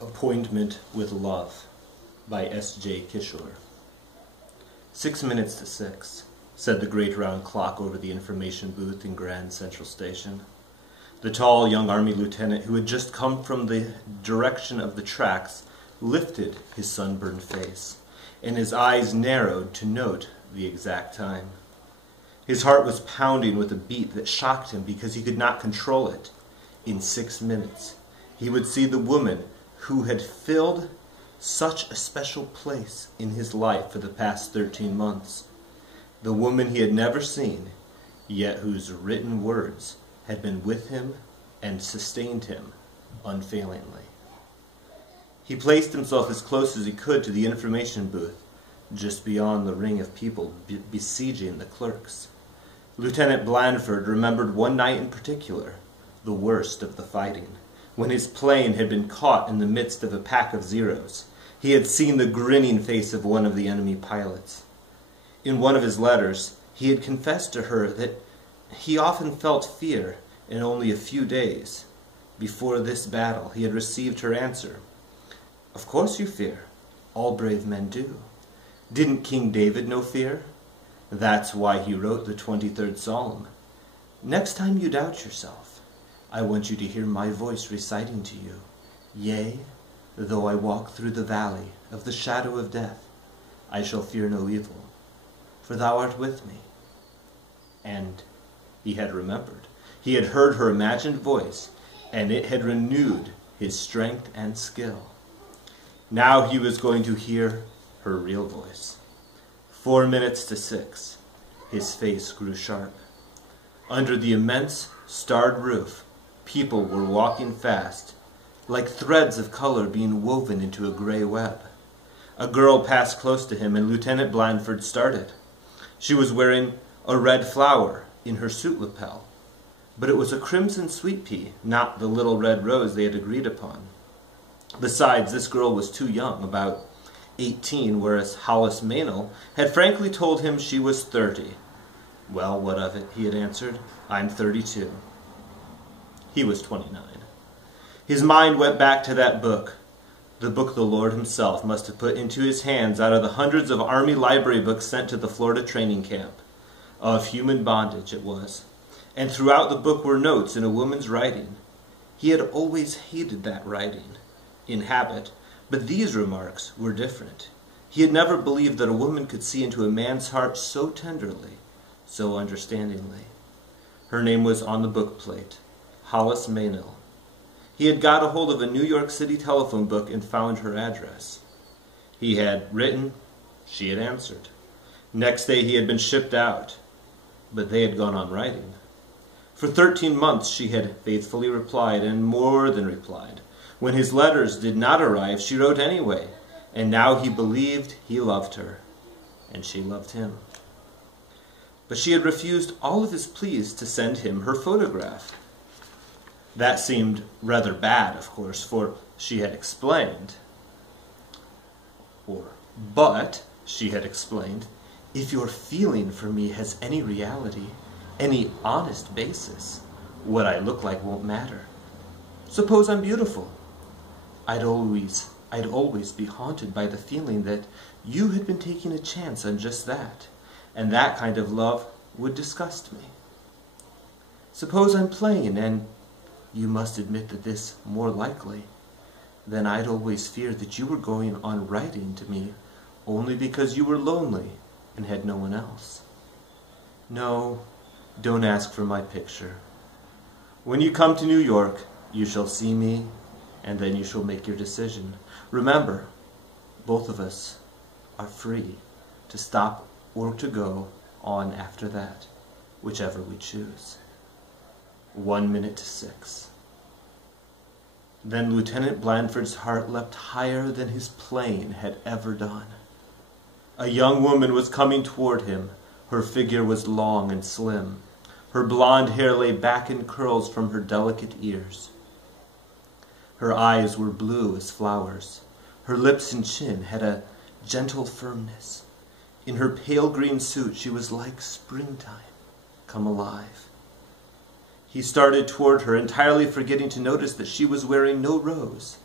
Appointment with Love by S.J. Kishor. 6 minutes to 6, said the great round clock over the information booth in Grand Central Station. The tall young Army lieutenant who had just come from the direction of the tracks lifted his sunburned face, and his eyes narrowed to note the exact time. His heart was pounding with a beat that shocked him because he could not control it. In 6 minutes, he would see the woman who had filled such a special place in his life for the past 13 months. The woman he had never seen, yet whose written words had been with him and sustained him unfailingly. He placed himself as close as he could to the information booth, just beyond the ring of people besieging the clerks. Lieutenant Blandford remembered one night in particular, the worst of the fighting, when his plane had been caught in the midst of a pack of Zeros. He had seen the grinning face of one of the enemy pilots. In one of his letters, he had confessed to her that he often felt fear in only a few days. Before this battle, he had received her answer, "Of course you fear. All brave men do. Didn't King David know fear? That's why he wrote the 23rd Psalm. Next time you doubt yourself, I want you to hear my voice reciting to you, 'Yea, though I walk through the valley of the shadow of death, I shall fear no evil, for thou art with me.'" And he had remembered. He had heard her imagined voice, and it had renewed his strength and skill. Now he was going to hear her real voice. 4 minutes to 6, his face grew sharp. Under the immense starred roof, people were walking fast, like threads of color being woven into a gray web. A girl passed close to him, and Lieutenant Blandford started. She was wearing a red flower in her suit lapel, but it was a crimson sweet pea, not the little red rose they had agreed upon. Besides, this girl was too young, about 18, whereas Hollis Meynell had frankly told him she was 30. "Well, what of it?" he had answered. "I'm 32. He was 29. His mind went back to that book, the book the Lord himself must have put into his hands out of the hundreds of Army library books sent to the Florida training camp. Of human bondage it was, and throughout the book were notes in a woman's writing. He had always hated that writing, in habit, but these remarks were different. He had never believed that a woman could see into a man's heart so tenderly, so understandingly. Her name was on the book plate, Hollis Meynell. He had got a hold of a New York City telephone book and found her address. He had written, she had answered. Next day he had been shipped out, but they had gone on writing. For 13 months she had faithfully replied, and more than replied. When his letters did not arrive, she wrote anyway, and now he believed he loved her, and she loved him. But she had refused all of his pleas to send him her photograph. That seemed rather bad, of course, for she had explained, but she had explained, "If your feeling for me has any reality, any honest basis, what I look like won't matter. Suppose I'm beautiful. I'd always be haunted by the feeling that you had been taking a chance on just that, and that kind of love would disgust me. Suppose I'm plain, and you must admit that this more likely, then I'd always fear that you were going on writing to me only because you were lonely and had no one else. No, don't ask for my picture. When you come to New York, you shall see me, and then you shall make your decision. Remember, both of us are free to stop or to go on after that, whichever we choose." 1 minute to 6. Then Lieutenant Blandford's heart leapt higher than his plane had ever done. A young woman was coming toward him. Her figure was long and slim. Her blonde hair lay back in curls from her delicate ears. Her eyes were blue as flowers. Her lips and chin had a gentle firmness. In her pale green suit she was like springtime come alive. He started toward her, entirely forgetting to notice that she was wearing no rose.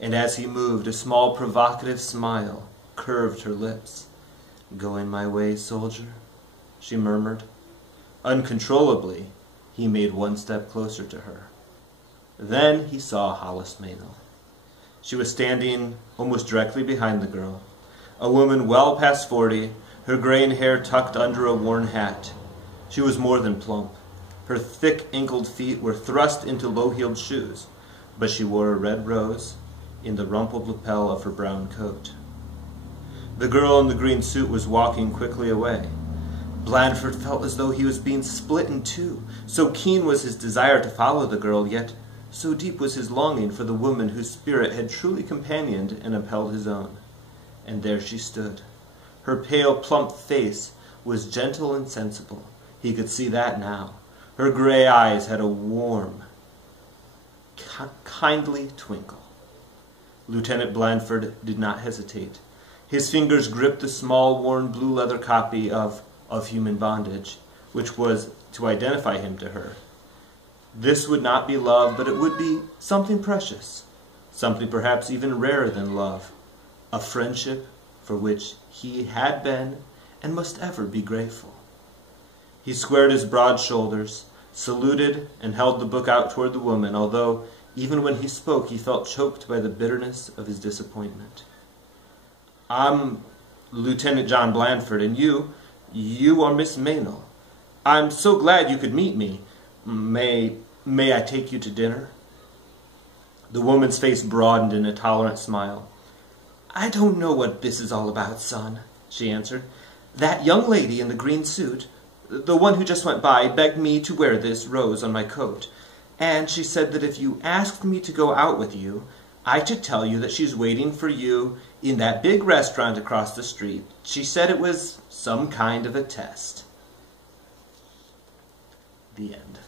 and as he moved, a small provocative smile curved her lips. "Going my way, soldier?" she murmured. Uncontrollably, he made one step closer to her. Then he saw Hollis Maynell. She was standing almost directly behind the girl, a woman well past 40, her graying hair tucked under a worn hat. She was more than plump. Her thick, ankled feet were thrust into low-heeled shoes, but she wore a red rose in the rumpled lapel of her brown coat. The girl in the green suit was walking quickly away. Blandford felt as though he was being split in two. So keen was his desire to follow the girl, yet so deep was his longing for the woman whose spirit had truly companioned and upheld his own. And there she stood. Her pale, plump face was gentle and sensible. He could see that now. Her gray eyes had a warm, kindly twinkle. Lieutenant Blandford did not hesitate. His fingers gripped the small, worn blue leather copy of Human Bondage, which was to identify him to her. This would not be love, but it would be something precious, something perhaps even rarer than love, a friendship for which he had been and must ever be grateful. He squared his broad shoulders, saluted, and held the book out toward the woman, although even when he spoke he felt choked by the bitterness of his disappointment. "I'm Lieutenant John Blandford, and you are Miss Maynell. I'm so glad you could meet me. May I take you to dinner?" The woman's face broadened in a tolerant smile. "I don't know what this is all about, son," she answered. "That young lady in the green suit, the one who just went by, begged me to wear this rose on my coat. And she said that if you asked me to go out with you, I should tell you that she's waiting for you in that big restaurant across the street. She said it was some kind of a test." The end.